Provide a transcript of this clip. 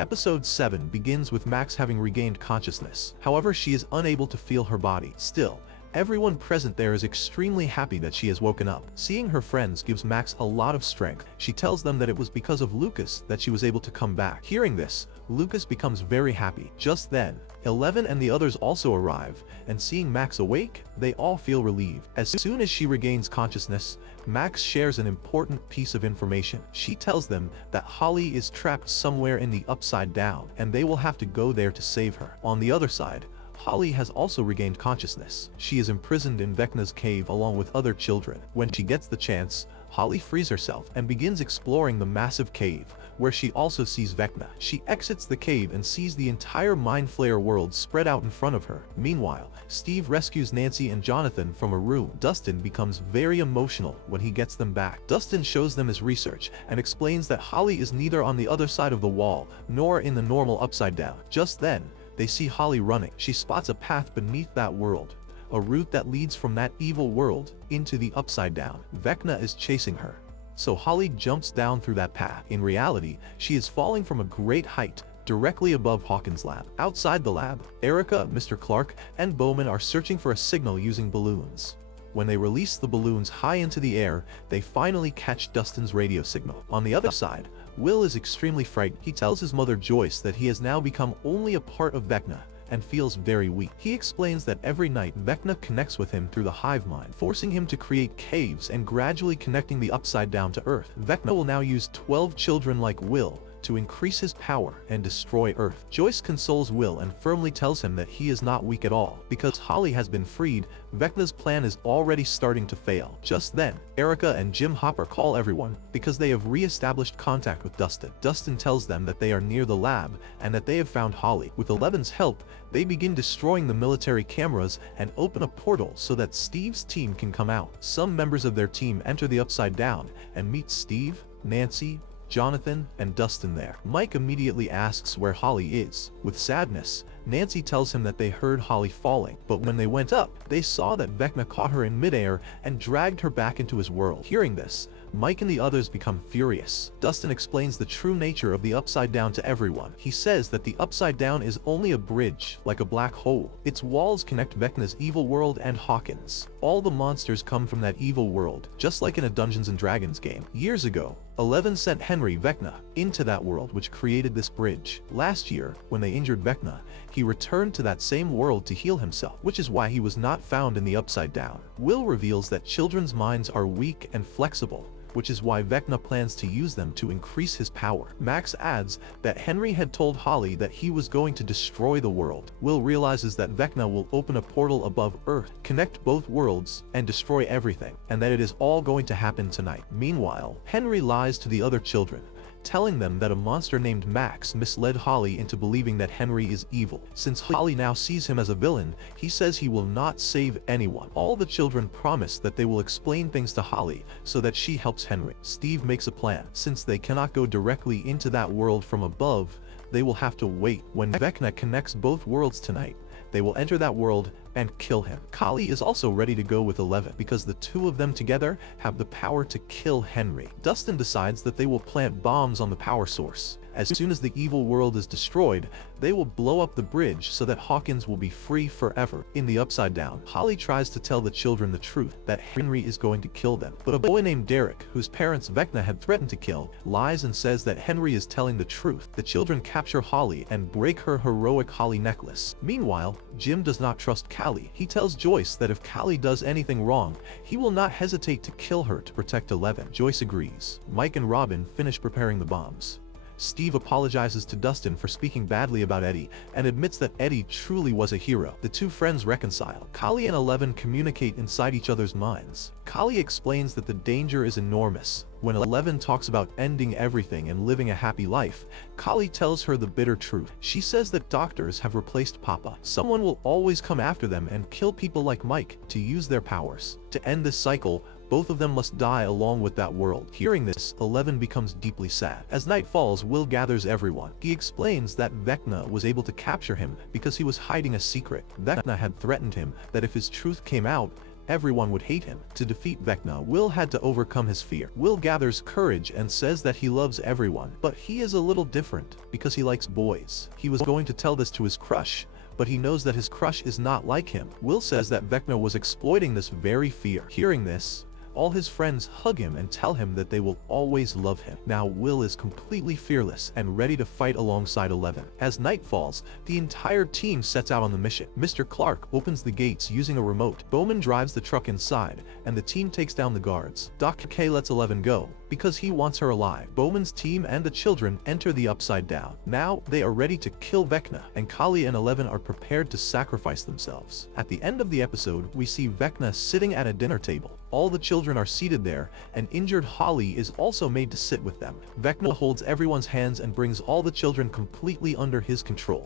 Episode 7 begins with Max having regained consciousness. However, she is unable to feel her body. Still, everyone present there is extremely happy that she has woken up. Seeing her friends gives Max a lot of strength. She tells them that it was because of Lucas that she was able to come back. Hearing this, Lucas becomes very happy. Just then, Eleven and the others also arrive, and seeing Max awake, they all feel relieved. As soon as she regains consciousness, Max shares an important piece of information. She tells them that Holly is trapped somewhere in the Upside Down, and they will have to go there to save her. On the other side, Holly has also regained consciousness. She is imprisoned in Vecna's cave along with other children. When she gets the chance, Holly frees herself and begins exploring the massive cave, where she also sees Vecna. She exits the cave and sees the entire Mind Flayer world spread out in front of her. Meanwhile, Steve rescues Nancy and Jonathan from a room. Dustin becomes very emotional when he gets them back. Dustin shows them his research and explains that Holly is neither on the other side of the wall nor in the normal Upside Down. Just then, they see Holly running. She spots a path beneath that world, a route that leads from that evil world into the Upside Down. Vecna is chasing her, so Holly jumps down through that path. In reality, she is falling from a great height directly above Hawkins' lab. Outside the lab, Erica, Mr. Clark, and Bowman are searching for a signal using balloons. When they release the balloons high into the air, they finally catch Dustin's radio signal. On the other side, Will is extremely frightened. He tells his mother Joyce that he has now become only a part of Vecna and feels very weak. He explains that every night Vecna connects with him through the hive mind, forcing him to create caves and gradually connecting the Upside Down to Earth. Vecna will now use 12 children like Will to increase his power and destroy Earth. Joyce consoles Will and firmly tells him that he is not weak at all. Because Holly has been freed, Vecna's plan is already starting to fail. Just then, Erica and Jim Hopper call everyone because they have re-established contact with Dustin. Dustin tells them that they are near the lab and that they have found Holly. With Eleven's help, they begin destroying the military cameras and open a portal so that Steve's team can come out. Some members of their team enter the Upside Down and meet Steve, Nancy, Jonathan, and Dustin there. Mike immediately asks where Holly is. With sadness, Nancy tells him that they heard Holly falling, but when they went up, they saw that Vecna caught her in midair and dragged her back into his world. Hearing this, Mike and the others become furious. Dustin explains the true nature of the Upside Down to everyone. He says that the Upside Down is only a bridge, like a black hole. Its walls connect Vecna's evil world and Hawkins. All the monsters come from that evil world, just like in a Dungeons & Dragons game. Years ago, Eleven sent Henry Vecna into that world, which created this bridge. Last year, when they injured Vecna, he returned to that same world to heal himself, which is why he was not found in the Upside Down. Will reveals that children's minds are weak and flexible, which is why Vecna plans to use them to increase his power. Max adds that Henry had told Holly that he was going to destroy the world. Will realizes that Vecna will open a portal above Earth, connect both worlds, and destroy everything, and that it is all going to happen tonight. Meanwhile, Henry lies to the other children, telling them that a monster named Max misled Holly into believing that Henry is evil. Since Holly now sees him as a villain, he says he will not save anyone. All the children promise that they will explain things to Holly so that she helps Henry. Steve makes a plan. Since they cannot go directly into that world from above, they will have to wait. When Vecna connects both worlds tonight, they will enter that world and kill him. Kali is also ready to go with Eleven because the two of them together have the power to kill Henry. Dustin decides that they will plant bombs on the power source. As soon as the evil world is destroyed, they will blow up the bridge so that Hawkins will be free forever. In the Upside Down, Holly tries to tell the children the truth, that Henry is going to kill them. But a boy named Derek, whose parents Vecna had threatened to kill, lies and says that Henry is telling the truth. The children capture Holly and break her heroic Holly necklace. Meanwhile, Jim does not trust Callie. He tells Joyce that if Callie does anything wrong, he will not hesitate to kill her to protect Eleven. Joyce agrees. Mike and Robin finish preparing the bombs. Steve apologizes to Dustin for speaking badly about Eddie and admits that Eddie truly was a hero. The two friends reconcile. Kali and Eleven communicate inside each other's minds. Kali explains that the danger is enormous. When Eleven talks about ending everything and living a happy life, Kali tells her the bitter truth. She says that doctors have replaced Papa. Someone will always come after them and kill people like Mike to use their powers. To end this cycle, both of them must die along with that world. Hearing this, Eleven becomes deeply sad. As night falls, Will gathers everyone. He explains that Vecna was able to capture him because he was hiding a secret. Vecna had threatened him that if his truth came out, everyone would hate him. To defeat Vecna, Will had to overcome his fear. Will gathers courage and says that he loves everyone, but he is a little different because he likes boys. He was going to tell this to his crush, but he knows that his crush is not like him. Will says that Vecna was exploiting this very fear. Hearing this, all his friends hug him and tell him that they will always love him. Now Will is completely fearless and ready to fight alongside Eleven. As night falls, the entire team sets out on the mission. Mr. Clark opens the gates using a remote. Bowman drives the truck inside, and the team takes down the guards. Dr. K lets Eleven go because he wants her alive. Bowman's team and the children enter the Upside Down. Now they are ready to kill Vecna, and Kali and Eleven are prepared to sacrifice themselves. At the end of the episode, we see Vecna sitting at a dinner table. All the children are seated there, and injured Holly is also made to sit with them. Vecna holds everyone's hands and brings all the children completely under his control.